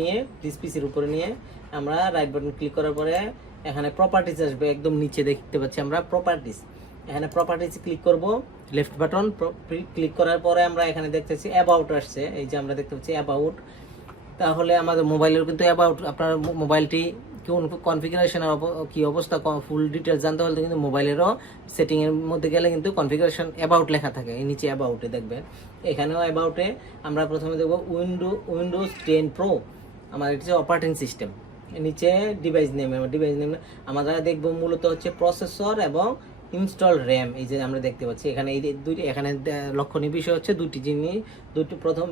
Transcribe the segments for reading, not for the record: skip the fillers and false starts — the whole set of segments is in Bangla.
নিয়ে দিস পিসির উপরে নিয়ে আমরা রাইট বাটন ক্লিক করার পরে এখানে প্রপার্টিজ আসবে, একদম নিচে দেখতে পাচ্ছি আমরা প্রপার্টিজ। এখানে প্রপার্টিজ ক্লিক করব, লেফট বাটন ক্লিক করার পরে আমরা এখানে দেখতেছি অ্যাবাউট আসছে, এই যে আমরা দেখতে পাচ্ছি অ্যাবাউট। তাহলে আমাদের মোবাইলের কিন্তু অ্যাবাউট, আপনার মোবাইলটি কোন কনফিগারেশন কি অবস্থা ফুল ডিটেলস জানতে হলে কিন্তু মোবাইলেরও সেটিংয়ের মধ্যে গেলে কিন্তু কনফিগারেশন অ্যাবাউট লেখা থাকে, এই নিচে অ্যাবাউটে দেখবেন। এখানেও অ্যাবাউটে আমরা প্রথমে দেখব উইন্ডোজ 10 প্রো, আমার এটা হচ্ছে অপারেটিং সিস্টেম। নিচে ডিভাইস নেম আমরা দেখব মূলত হচ্ছে প্রসেসর এবং ইনস্টল র্যাম। এই যে আমরা দেখতে পাচ্ছি এখানে এই দুইটি, এখানে লক্ষণীয় বিষয় হচ্ছে দুটি জিনিস, দুটি প্রথম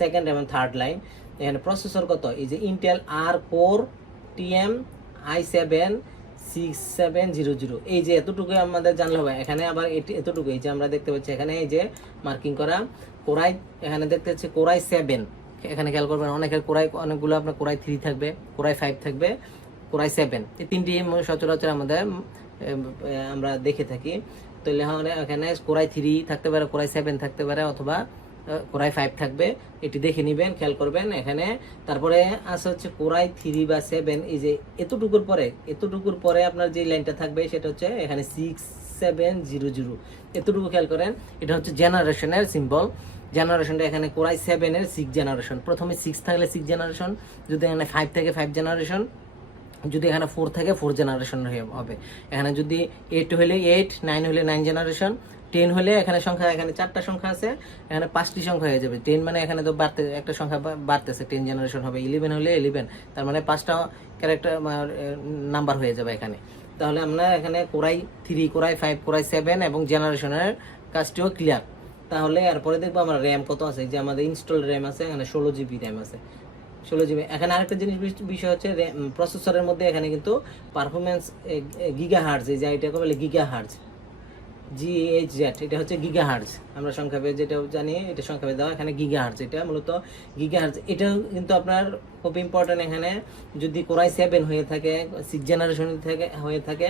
সেকেন্ড এবং থার্ড লাইন। এখানে প্রসেসর কত, এই যে ইন্টেল R4 TM i7 6700, এই যে এতটুকু আমাদের জানলে হবে। এখানে আবার এতটুকু, এই যে আমরা দেখতে পাচ্ছি এখানে এই যে মার্কিং করা কোরাই, এখানে দেখতে পাচ্ছি কোরাই 7, এখানে খেয়াল করবেন অনেকের কোরাই, অনেকগুলো আপনার কোরাই 3 থাকবে, কোরাই 5 থাকবে, কোরাই 7, এই তিনটি সচরাচর আমাদের আমরা দেখে থাকি। তো এখানে কোরাই 3 থাকতে পারে, কোরাই 7 থাকতে পারে, অথবা কোরাই 5 থাকবে, এটি দেখে নেবেন, খেয়াল করবেন এখানে। তারপরে আছে হচ্ছে কোরাই 3 বা 7, এই যে এতটুকুর পরে আপনার যে লাইনটা থাকবে সেটা হচ্ছে এখানে 6700, এতটুকু খেয়াল করেন। এটা হচ্ছে জেনারেশনের সিম্বল, জেনারেশনটা এখানে কোরাই 7-এর 6 জেনারেশন, প্রথমে 6 থাকলে 6 জেনারেশন, যদি এখানে 5 থেকে 5 জেনারেশন, যদি এখানে 4 থেকে 4 জেনারেশন হবে। এখানে যদি 8 হলে 8, 9 হলে 9 জেনারেশন, 10 হলে এখানে সংখ্যা, এখানে 4টা সংখ্যা আছে, এখানে 5টি সংখ্যা হয়ে যাবে। 10 মানে এখানে তো বাড়তে একটা সংখ্যা বাড়তেছে, 10 জেনারেশন হবে। 11 হলে 11, তার মানে 5টা ক্যারেক্টার নাম্বার হয়ে যাবে এখানে। তাহলে আমরা এখানে কোরাই 3, কোরাই 5, কোরাই 7 এবং জেনারেশনের কাজটিও ক্লিয়ার। তাহলে এরপরে দেখবো আমরা র্যাম কত আছে, যে আমাদের ইনস্টল র্যাম আছে এখানে 16 GB র্যাম আছে, 16 GB। এখানে আরেকটা জিনিস বিষয় হচ্ছে প্রসেসরের মধ্যে এখানে কিন্তু পারফরমেন্স গিগাহার্জ, এই যে এটাকে বলে গিগাহার্জ, GHz, এটা হচ্ছে গিগাহার্জ, আমরা সংক্ষেপে যেটা জানি এটা সংক্ষেপে দেওয়া, এখানে গিগাহার্জ, এটা মূলত গিগাহার্জ। এটা কিন্তু আপনার খুব ইম্পর্টেন্ট। এখানে যদি কোরাই 7 হয়ে থাকে, 6 জেনারেশন হয়ে থাকে